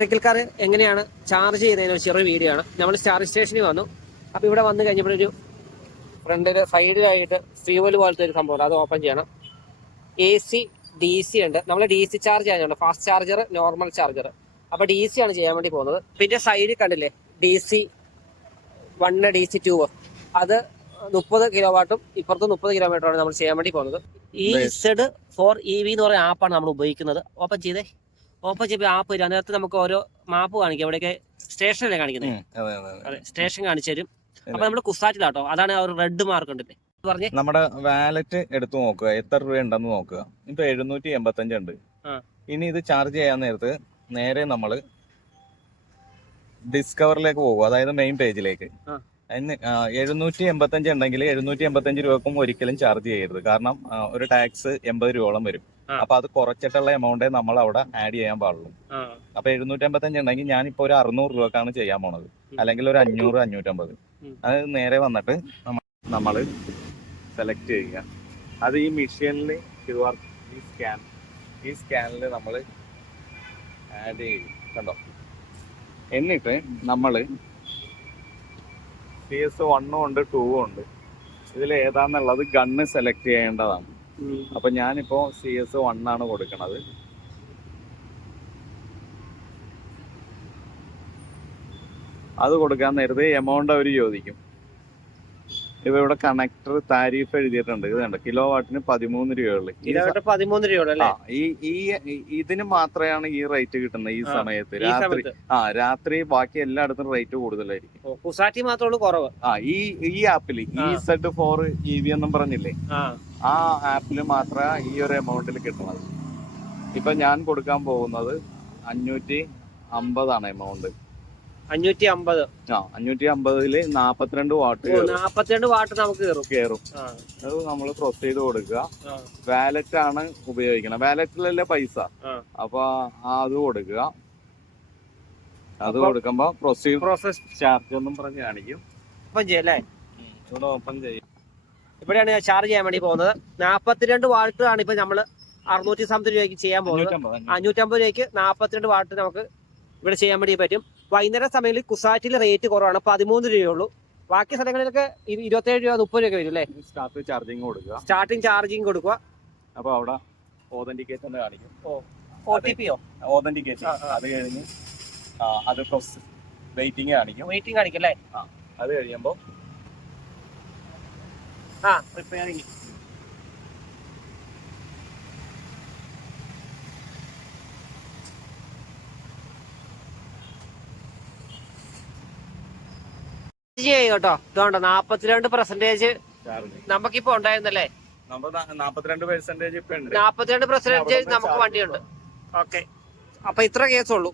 Electrical car എങ്ങനെയാണ് charge ചെയ്യുന്നതിന് ചെറിയ വീഡിയോ ആണ്. നമ്മൾ ചാർജ് സ്റ്റേഷനിൽ വന്നു. അപ്പോൾ ഇവിടെ വന്ന് കഴിഞ്ഞപ്പോഴൊരു ഫ്രണ്ടിൽ സൈഡിലായിട്ട് ഫ്യൂവൽ പോലത്തെ ഒരു സംഭവം അത് ഓപ്പൺ ചെയ്യണം. എ സി ഡി സി ഉണ്ട്. നമ്മൾ ഡി സി ചാർജ് ചെയ്യാനുണ്ട് ഫാസ്റ്റ് ചാർജർ നോർമൽ ചാർജർ അപ്പോൾ ഡി സി ആണ് ചെയ്യാൻ വേണ്ടി പോകുന്നത്. പിന്നെ സൈഡിൽ കണ്ടില്ലേ? D C one D C tube അത് മുപ്പത് കിലോ വാട്ടും ഇപ്പുറത്ത് മുപ്പത് കിലോമീറ്ററാണ് നമ്മൾ ചെയ്യാൻ വേണ്ടി പോകുന്നത്. ഈ സെഡ് ഫോർ ഇ വി എന്ന് പറയുന്ന ആപ്പാണ് നമ്മൾ ഉപയോഗിക്കുന്നത്. ഓപ്പൺ ചെയ്തേ. ഓപ്പൺ ചെയ്ത് ആപ്പ് വരും അതിനകത്ത് നമുക്ക് ഓരോ മാപ്പ് കാണിക്കും. എവിടെയൊക്കെ സ്റ്റേഷനല്ലേ കാണിക്കുന്നത്? അതെ സ്റ്റേഷൻ കാണിച്ചു തരും. അപ്പൊ നമ്മൾ കുസാറ്റിലാട്ടോ അതാണ് ആ ഒരു റെഡ് മാർക്ക് ഉണ്ടല്ലേ? പറഞ്ഞേ. നമ്മുടെ വാലറ്റ് എടുത്തു നോക്കുക. എത്ര രൂപ ഉണ്ടെന്ന് നോക്കുക. ഇപ്പൊ എഴുന്നൂറ്റി എൺപത്തി അഞ്ചുണ്ട്. ഇനി ഇത് ചാർജ് ചെയ്യാൻ നേരത്ത് നേരെ നമ്മൾ ഡിസ്കവറിലേക്ക് പോകും. അതായത് മെയിൻ പേജിലേക്ക് എഴുന്നൂറ്റി എൺപത്തി അഞ്ച് ഉണ്ടെങ്കിൽ എഴുന്നൂറ്റി എൺപത്തി അഞ്ച് രൂപക്കും ഒരിക്കലും ചാർജ് ചെയ്യരുത്. കാരണം ഒരു ടാക്സ് എൺപത് രൂപയോളം വരും. അപ്പൊ അത് കുറച്ചിട്ടുള്ള എമൗണ്ടേ നമ്മൾ അവിടെ ആഡ് ചെയ്യാൻ പാടുള്ളൂ. അപ്പൊ എഴുന്നൂറ്റി അമ്പത്തി അഞ്ച് ഉണ്ടെങ്കിൽ ഞാനിപ്പോ ഒരു അറുന്നൂറ് രൂപക്കാണ് ചെയ്യാൻ പോണത്. അല്ലെങ്കിൽ ഒരു അഞ്ഞൂറ് അഞ്ഞൂറ്റമ്പത്. അത് നേരെ വന്നിട്ട് നമ്മൾ സെലക്ട് ചെയ്യുക. അത് ഈ മെഷീനിൽ ക്യു ആർ ഈ സ്കാൻ ഈ സ്കാനിൽ നമ്മൾ ആഡ് ചെയ്യും കണ്ടോ? എന്നിട്ട് നമ്മൾ സി എസ് വണ്ണും ഉണ്ട് ടൂവും ഉണ്ട്. ഇതിൽ ഏതാന്നുള്ളത് ഗണ്ണ് സെലക്ട് ചെയ്യേണ്ടതാണ്. ഉം. അപ്പൊ ഞാനിപ്പോ സി എസ് വൺ ആണ് കൊടുക്കണത് അത് കൊടുക്കാൻ നേരത്തെ എമൗണ്ട് അവർ ചോദിക്കും ഇപ്പൊ ഇവിടെ കണക്ടർ താരിഫ് എഴുതിയിട്ടുണ്ട്. ഇത് കണ്ടോ? കിലോ വാട്ടിന് പതിമൂന്ന് രൂപയുള്ളു പതിമൂന്ന് രൂപ ഈ ഇതിന് മാത്രമാണ് ഈ റേറ്റ് കിട്ടുന്നത് ഈ സമയത്ത്. രാത്രി ആ രാത്രി ബാക്കി എല്ലായിടത്തും റേറ്റ് കൂടുതലായിരിക്കും. കുസാറ്റി മാത്രമേ കുറവ്. ആ ഈ ഈ ആപ്പിൽ E Z four E V എന്നും പറഞ്ഞില്ലേ? ആ. ആ ആപ്പിൽ മാത്രമേ ഈ ഒരു എമൗണ്ടിൽ കിട്ടുന്നത് ഇപ്പൊ ഞാൻ കൊടുക്കാൻ പോകുന്നത് അഞ്ഞൂറ്റി അമ്പതാണ് എമൗണ്ട് അഞ്ഞൂറ്റി അമ്പത് ആ അഞ്ഞൂറ്റി അമ്പതിൽ നാപ്പത്തിരണ്ട് വാട്ട് നാപ്പത്തിരണ്ട് വാട്ട് നമുക്ക് കയറും കയറും അത് നമ്മൾ പ്രൊസ് ചെയ്ത് കൊടുക്കുക. വാലറ്റ് ആണ് ഉപയോഗിക്കണം. വാലറ്റിലല്ലേ പൈസ. അപ്പൊ അത് കൊടുക്കുക. അത് കൊടുക്കുമ്പോ കൊടുക്കുമ്പോ ചെയ്ത് പ്രോസസ് ചാർജ് ഒന്നും പറഞ്ഞ് കാണിക്കും. ഓപ്പൺ ചെയ്യല്ലേ ഇവിടെ ഓപ്പൺ ചെയ്യും. ഇവിടെയാണ് ഞാൻ ചാർജ് ചെയ്യാൻ വേണ്ടി പോകുന്നത്. നാപ്പത്തിരണ്ട് വാട്ട് ആണ് ഇപ്പൊ നമ്മൾ അറുന്നൂറ്റി സംതിങ് രൂപയ്ക്ക് ചെയ്യാൻ പോകുന്നത്. അഞ്ഞൂറ്റമ്പത്, രൂപയ്ക്ക് നാപ്പത്തിരണ്ട് വാട്ട് നമുക്ക് ഇവിടെ ചെയ്യാൻ വേണ്ടി പറ്റും. വൈകുന്നേരം സമയങ്ങളിൽ കുസാറ്റിൽ റേറ്റ് കുറവാണ്. പതിമൂന്ന് രൂപയുള്ളൂ. ബാക്കി സ്ഥലങ്ങളിലൊക്കെ ഇരുപത്തേഴ് രൂപ മുപ്പത് രൂപ വരും അല്ലേ? സ്റ്റാർട്ട് ചാർജിങ് കൊടുക്കുക. സ്റ്റാർട്ടിങ് ചാർജിങ് കൊടുക്കുക. അപ്പോൾ അവിടെ ഓതന്റിക്കേഷൻ കാണിക്കും. ഒ ടി പിയോ ആ. അത് കഴിഞ്ഞ് അത് പ്രോസസ് വെയിറ്റിംഗ് കാണിക്കും. വെയിറ്റിംഗ് കാണിക്കല്ലേ അത് കഴിയുമ്പോൾ ആ പ്രിപ്പയറിംഗ് കേട്ടോ. ഇതുകൊണ്ട് നാപ്പത്തിരണ്ട് പെർസെന്റേജ് നമുക്കിപ്പോ ഉണ്ടായിരുന്നല്ലേ? നാപ്പത്തിരണ്ട് പെർസെന്റേജ് നമുക്ക് വണ്ടിയുണ്ട്. ഓക്കെ അപ്പൊ ഇത്ര കേസുള്ളൂ